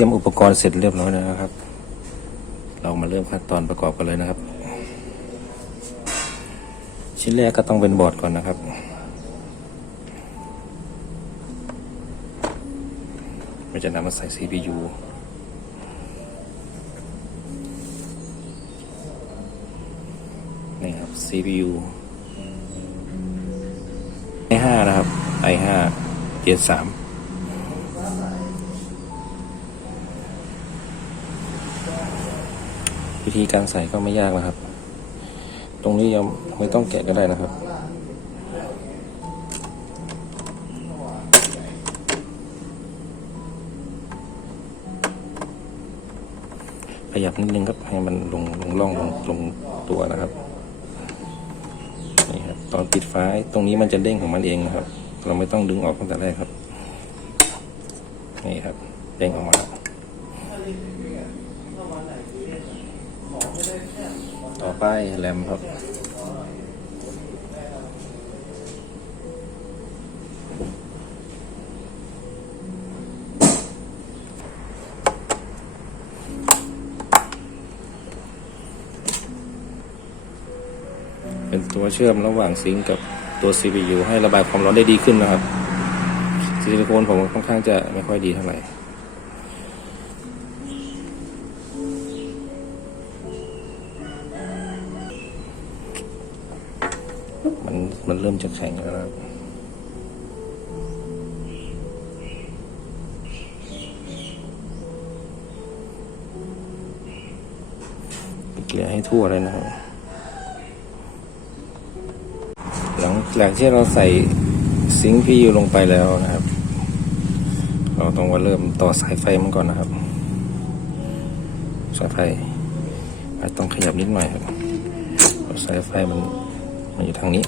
รียมอุปกรณ์เสร็จเรียบร้อยแล้วนะครับ เรามาเริ่มขั้นตอนประกอบกันเลยนะครับ ชิ้นแรกก็ต้องเป็นบอร์ดก่อนนะครับเราจะนำมาใส่ CPU นี่ครับ CPU i5 นะครับ i5 Gen 3 วิธีการใส่ก็ไม่ยากนะครับ ตรงนี้ยังไม่ต้องแกะก็ได้นะครับขยับนิดนึงครับให้มันลงลงล่องลงลงตัวนะครับนี่ครับตอนปิดฟ้าตรงนี้มันจะเด้งของมันเองนะครับ เราไม่ต้องดึงออกตั้งแต่แรกครับ นี่ครับ เด้งออกมา แล้วต่อไปแรมครับ เป็นตัวเชื่อมระหว่างซิงก์กับตัว CPU ให้ระบายความร้อนได้ดีขึ้นนะครับ ซิลิโคนผมค่อนข้างจะไม่ค่อยดีเท่าไหร่ มันเริ่มจะแข็งแล้วครับเกลี่ยให้ทั่วเลยนะครับหลังจากที่เราใส่ซิงค์พียูลงไปแล้วนะครับ เราต้องมาเริ่มต่อสายไฟมันก่อนนะครับ สายไฟอาจต้องขยับนิดหน่อยครับสายไฟมันมันอยู่ทางนี้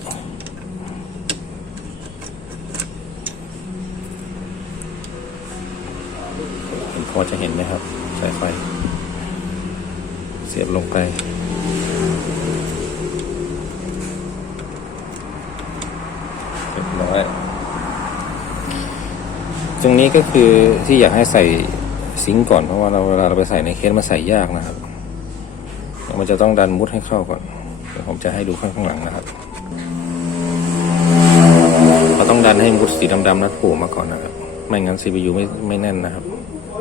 พอจะเห็นไหมครับสายไฟ เสียบลงไป เรียบร้อยตรงนี้ก็คือที่อยากให้ใส่ซิงก่อนเพราะว่าเราเวลาเราไปใส่ในเคสมันใส่ยากนะครับ มันจะต้องดันมุดให้เข้าก่อนเดี๋ยวผมจะให้ดูข้างข้างหลังนะครับเราต้องดันให้มุดสีดำๆนั้นโผล่มาก่อนนะครับ ไม่งั้น CPU ไม่ไม่แน่นนะครับ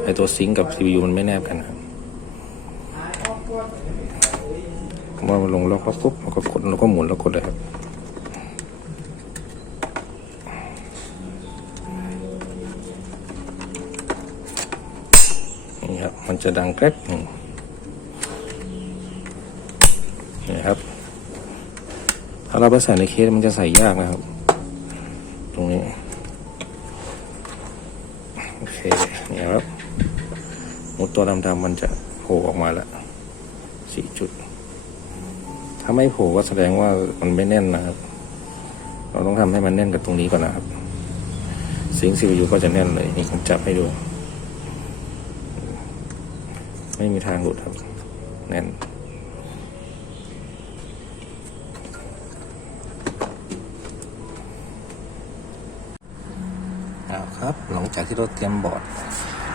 ไอตัวซิงกับ CPU มันไม่แนบกันครับเมื่อมันลงล็อกแล้วปุ๊บเราก็กดแล้วก็หมุนแล้วกดเลยครับนี่ครับ มันจะดังแกรบหนึ่งนี่ครับ ถ้าเราไปใส่ในเคสมันจะใส่ยากนะครับ ตรงนี้ โอเค นี่ครับมุ ดตัวดำๆมันจะโผล่ออกมาล้วสี่จุด ถ้าไม่โผล่ก็แสดงว่ามันไม่แน่นนะครับ เราต้องทำให้มันแน่นกับตรงนี้ก่อนนะครับสิงซีวิวก็จะแน่นเลยนี่ผมจับให้ดู ไม่มีทางหลุดครับ แน่นเอาครับ หลังจากที่เราเตรียมบอร์ด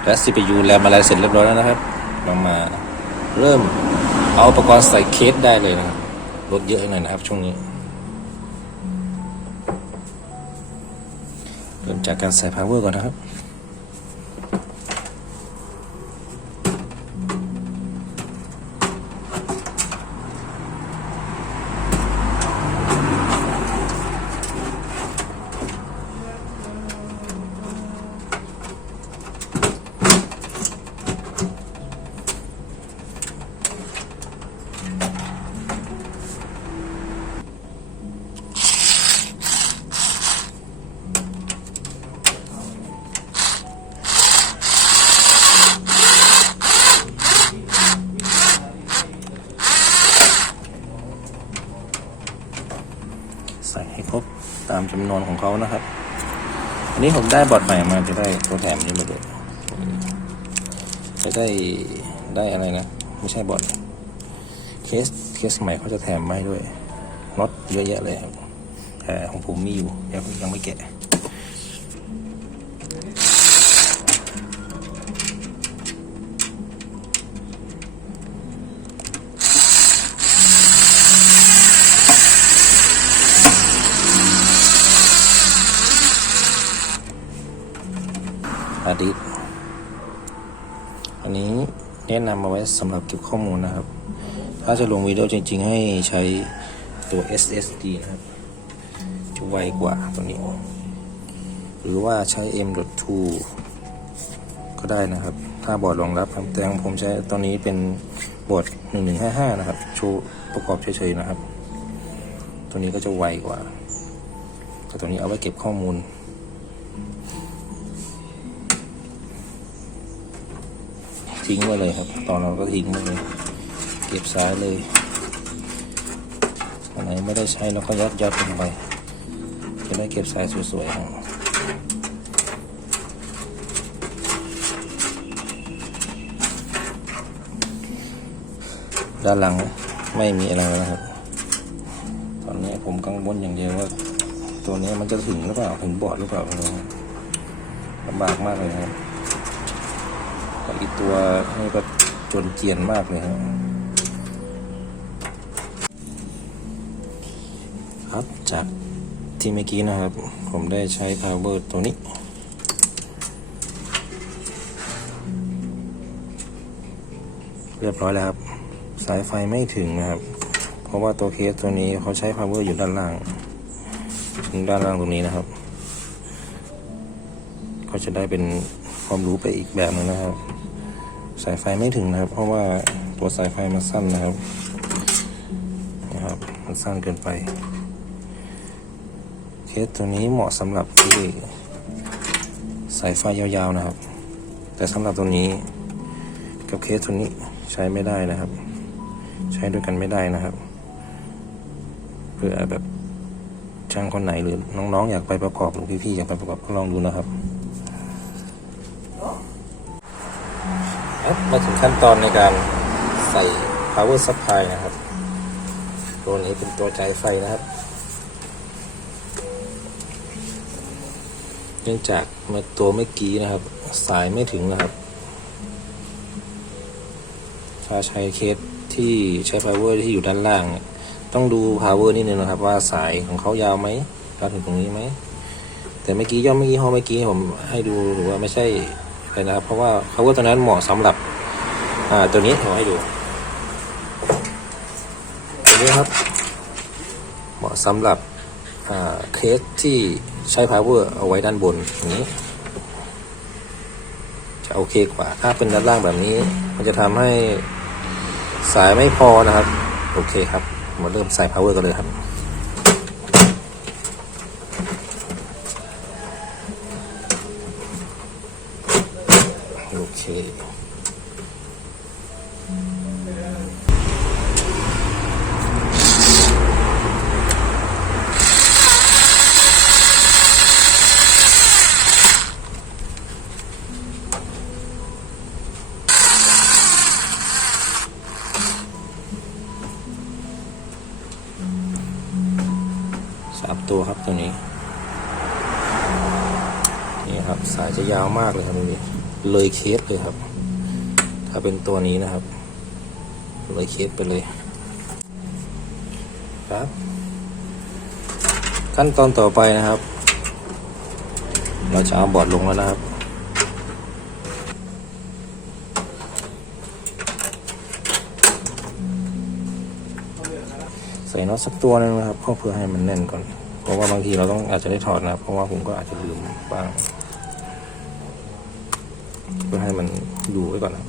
และ CPU แรมอะไรเสร็จเรียบร้อยแล้วนะครับ เรามาเริ่มเอาอุปกรณ์ใส่เคสได้เลยนะครับลดเยอะหน่อยนะครับช่วงนี้ เริ่มจากการใส่ power ก่อนนะครับ นอนของเขานะครับ อันนี้ผมได้บอร์ดใหม่มาจะได้ตัวแถมนี้มาด้วยจะได้ได้อะไรนะ ไม่ใช่บอร์ดเคสเคสใหม่เขาจะแถมมาให้ด้วยน็อตเยอะแยะเลยครับแต่ของผมมีอยู่ยังยังไม่แกะ ฮาร์ดดิสก์อันนี้แนะนำมาไว้สำหรับเก็บข้อมูลนะครับ ถ้าจะลงวิดีโอจริง ๆ ให้ใช้ตัว SSD นะครับ จะไวกว่าตัวนี้ หรือว่าใช้ M.2 ก็ได้นะครับ ถ้าบอร์ดรองรับครับแต่ของผมใช้ตอนนี้เป็นบอร์ด1155 นะครับ โชว์ประกอบเฉยๆนะครับ ตัวนี้ก็จะไวกว่าแต่ตัวนี้เอาไว้เก็บข้อมูล ทิ้งไว้เลยครับ ตอนเราก็ทิ้งไว้เลย เก็บซ้ายเลยอันไหนไม่ได้ใช้เราก็ยัดยัดลงไป จะได้เก็บสายสวยๆครับด้านหลังไม่มีอะไรแล้วนะครับ ตอนนี้ผมกังวลอย่างเดียวว่า ตัวนี้มันจะถึงหรือเปล่า ถึงบอดหรือเปล่าลำบากมากเลยนะครับ อีตัวนี่ก็จนเจียนมากเลยครับครับจากที่เมื่อกี้นะครับ ผมได้ใช้ power ตัวนี้เรียบร้อยแล้วครับ สายไฟไม่ถึงนะครับ เพราะว่าตัวเคสตัวนี้เขาใช้ power อยู่ด้านล่างถึงด้านล่างตรงนี้นะครับ ก็จะได้เป็นความรู้ไปอีกแบบหนึงนะครับ สายไฟไม่ถึงนะครับ เพราะว่าตัวสายไฟมันสั้นนะครับนะครับมันสั้นเกินไป เคสตัวนี้เหมาะสำหรับที่สายไฟยาวๆนะครับ แต่สำหรับตัวนี้กับเคสตัวนี้ใช้ไม่ได้นะครับ ใช้ด้วยกันไม่ได้นะครับเพื่อแบบช่างคนไหนหรือน้องๆ อยากไปประกอบหรือพี่ๆอยากไปประกอบก็ลองดูนะครับ มาถึงขั้นตอนในการใส่ power supply นะครับ ตัวนี้เป็นตัวจ่ายไฟนะครับ เนื่องจากมื่อตัวเมื่อกี้นะครับ สายไม่ถึงนะครับ ถ้าใช้เคสที่ใช้ power ที่อยู่ด้านล่าง ต้องดู power นิดนึงนะครับ ว่าสายของเขายาวไหมยาวถึงตรงนี้ไหม แต่เมื่อกี้ย่อมเมื่อกี้ห้องเมื่อกี้ผมให้ดูหรือว่าไม่ใช่เลยนะครับ เพราะว่า power ตัวนั้นเหมาะสำหรับ อ่าตัวนี้ผมให้ดู ตัวนี้ครับ เหมาะสำหรับอ่าเคสที่ใช้ power เอาไว้ด้านบนอย่างนี้ จะโอเคกว่าถ้าเป็นด้านล่างแบบนี้ มันจะทำให้สายไม่พอนะครับ โอเคครับ มาเริ่มใส่ power กันเลยครับ ตัวครับตัวนี้ นี่ครับสายจะยาวมากเลยครับนี้เลยเคสเลยครับ ถ้าเป็นตัวนี้นะครับ เลยเคสไปเลยครับ ขั้นตอนต่อไปนะครับ เราจะเอาบอร์ดลงแล้วนะครับใส่น็อตสักตัวหนึงนะครับเพื่อให้มันแน่นก่อน เพราะว่าบางทีเราต้องอาจจะได้ถอดนะเพราะว่าผมก็อาจจะลืมบ้างเพื่อให้มันอยู่ไว้ก่อนนะ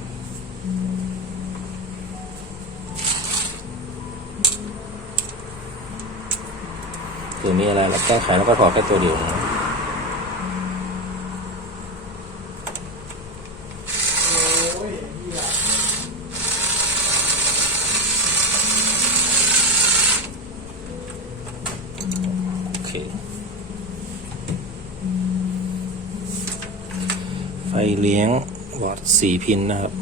คือมีอะไรเราแก้ไขแล้วก็ถอดแค่ตัวเดียวนะโอเค ไฟเลี้ยงวอร์ดสี่พินนะครับ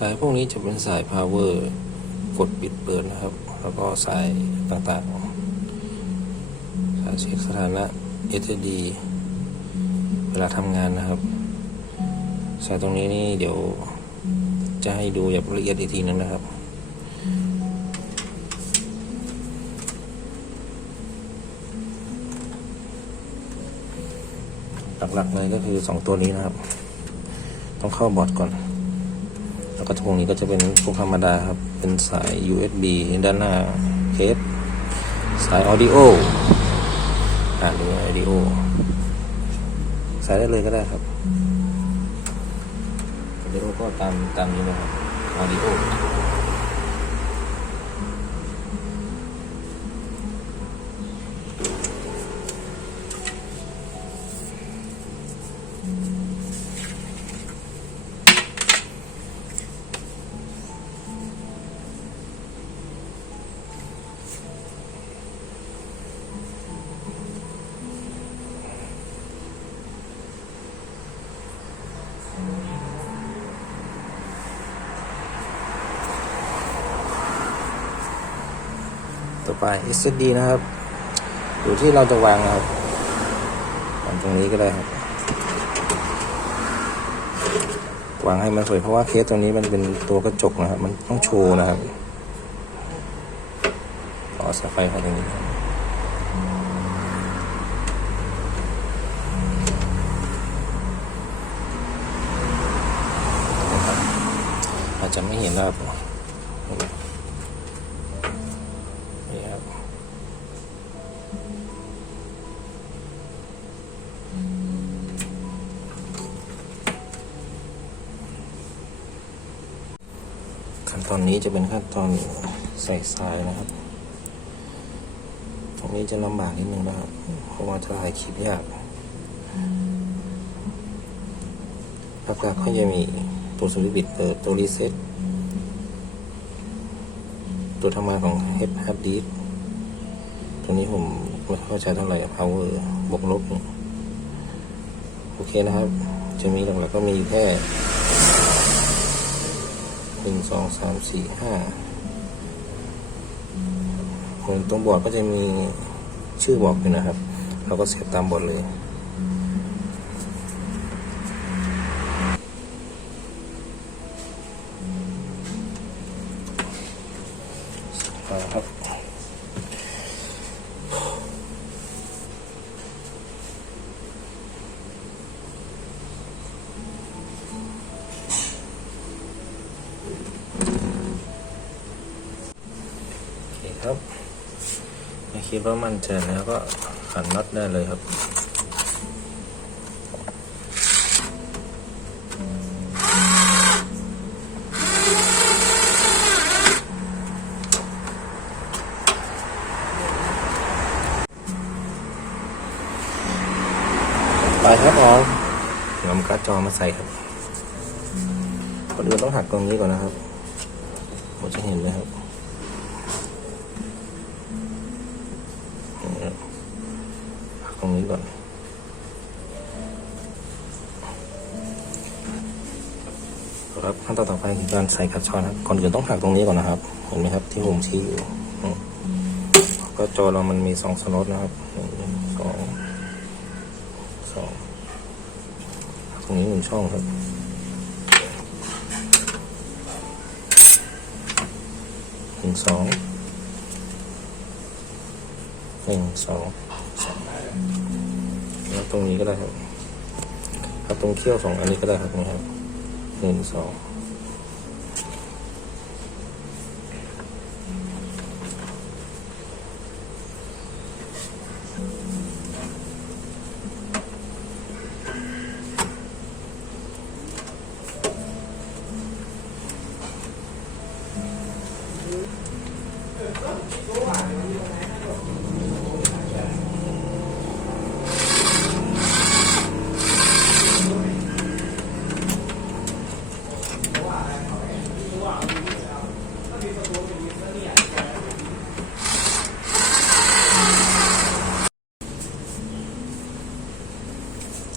สายพวกนี้จะเป็นสาย power กดปิดเปิดนะครับ แล้วก็สายต่างๆ สายเช็คสถานะ SSD เวลาทำงานนะครับ สายตรงนี้นี่เดี๋ยวจะให้ดูอย่างละเอียดอีกทีนึงนะครับหลักๆเลยก็คือสองตัวนี้นะครับ ต้องเข้าบอร์ดก่อน กระทงนี้ก็จะเป็นพวกธรรมดาครับ เป็นสาย USB ด้านหน้าเคสสาย Audio อ่าดู Audio ใส่ได้เลยก็ได้ครับออดิโอก็ตามตามนี้นะครับออดิโอ ไป SSD นะครับ อยู่ที่เราจะวางนะครับวางตรงนี้ก็ได้ครับ วางให้มันสวยเพราะว่าเคสตัวนี้มันเป็นตัวกระจกนะครับ มันต้องโชว์นะครับต่อสายไฟเข้าตรงนี้อาจจะไม่เห็นนะครับ นี้จะเป็นขั้นตอนใส่ทรายนะครับ ตรงนี้จะลำบากนิดนึงนะครับ เพราะว่าถ่ายคลิปยากหลักๆก็จะมีตัวสวิตช์ปิดเปิดตัวรีเซ็ตตัวทำงานของ Head Hard ตัวนี้ผมไม่เข้าใจเท่าไหร่ power บวกลบ โอเคนะครับ จะมีหลักๆก็มีแค่ นึ่งสองสามสี่ห้าบนตรงบอร์ดก็จะมีชื่อบอกอยู่นะครับ เราก็เสียบตามบอร์ดเลย คิดว่ามั่นใจแล้วก็ขันน็อตได้เลยครับ ไปครับอองนำการ์ดจอมาใส่ครับก่อนอื่นต้องหักตรงนี้ก่อนนะครับผมจะเห็นไหมครับ ตอนต่อไปคือการใส่กระชอนครับก่อนอื่นต้องหักตรงนี้ก่อนนะครับ เห็นไหมครับ ที่ผมชี้อยู่ก็จอเรามันมีสองสล็อตนะครับหนึ่งสองสองตรงนี้หนึ่งช่องครับหนึ่งสองหนึ่งสองสามแล้วตรงนี้ก็ได้ครับครับตรงเขี้ยวสองอันนี้ก็ได้ครับนี่ครับหนึ่งสอง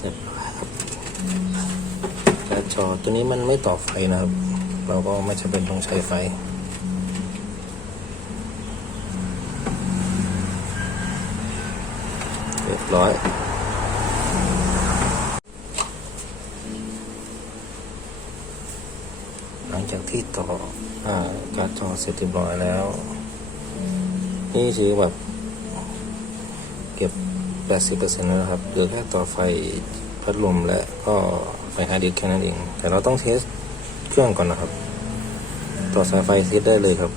เรียบร้อยครับการจอ ตัวนี้มันไม่ต่อไฟนะครับ เราก็ไม่จำเป็นต้องใช้ไฟ เรียบร้อยหลังจากที่ต่ออการจอเสร็จเรียบร้อยแล้ว นี่ถือแบบ เก็บ 80%แล้วนะครับเหลือแค่ต่อไฟพัดลมและก็ ฮาร์ดดิสแค่นั้นเอง แต่เราต้องเทสเครื่องก่อนนะครับ ต่อสายไฟเทสได้เลยครับ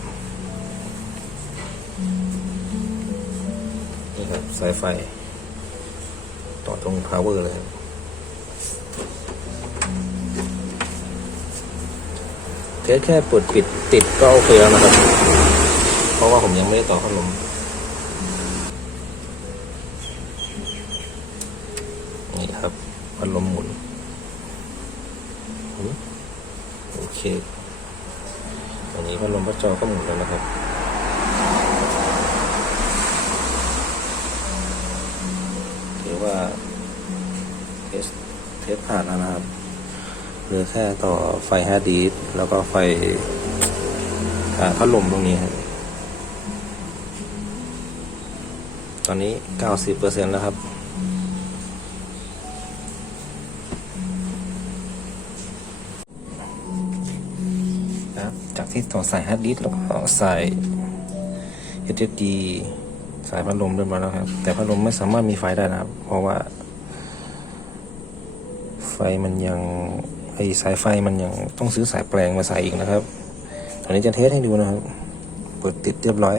นี่ครับสายไฟ ต่อตรง power เลยครับเทสแค่เปิดปิดติดก็โอเคแล้วนะครับ เพราะว่าผมยังไม่ได้ต่อพัดลมนี่ครับพัดลมหมุน โอเคอันนี้พัดลมพัดจอก็หมุนแล้วนะครับถือว่าเทสเทสผ่านแล้วนะครับเหลือแค่ต่อไฟฮาร์ดดิสก์แล้วก็ไฟพัดลมตรงนี้ครับตอนนี้ 90%แล้วครับนะครับ ต่อสายฮาร์ดดิสก์แล้วก็สาย HDD สายพัดลมเรียบร้อยแล้วครับ แต่พัดลมไม่สามารถมีไฟได้นะครับ เพราะว่า ไฟมันยังไอสายไฟมันยังต้องซื้อสายแปลงมาใส่อีกนะครับตอนนี้จะเทสให้ดูนะครับ เปิดติดเรียบร้อย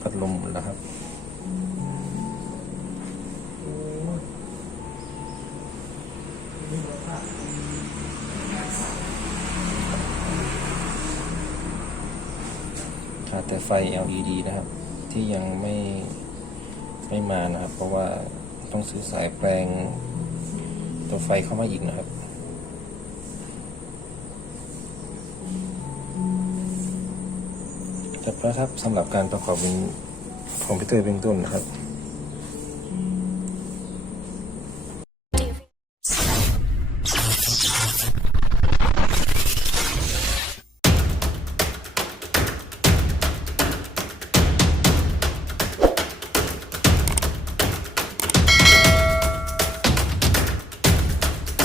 พัดลมหมดแล้วครับ แต่ไฟ LED นะครับ ที่ยังไม่ไม่มานะครับ เพราะว่าต้องซื้อสายแปลง ตัวไฟเข้ามาอีกนะครับจบแล้วครับสำหรับการประกอบคอมพิวเตอร์เบื้องต้นนะครับ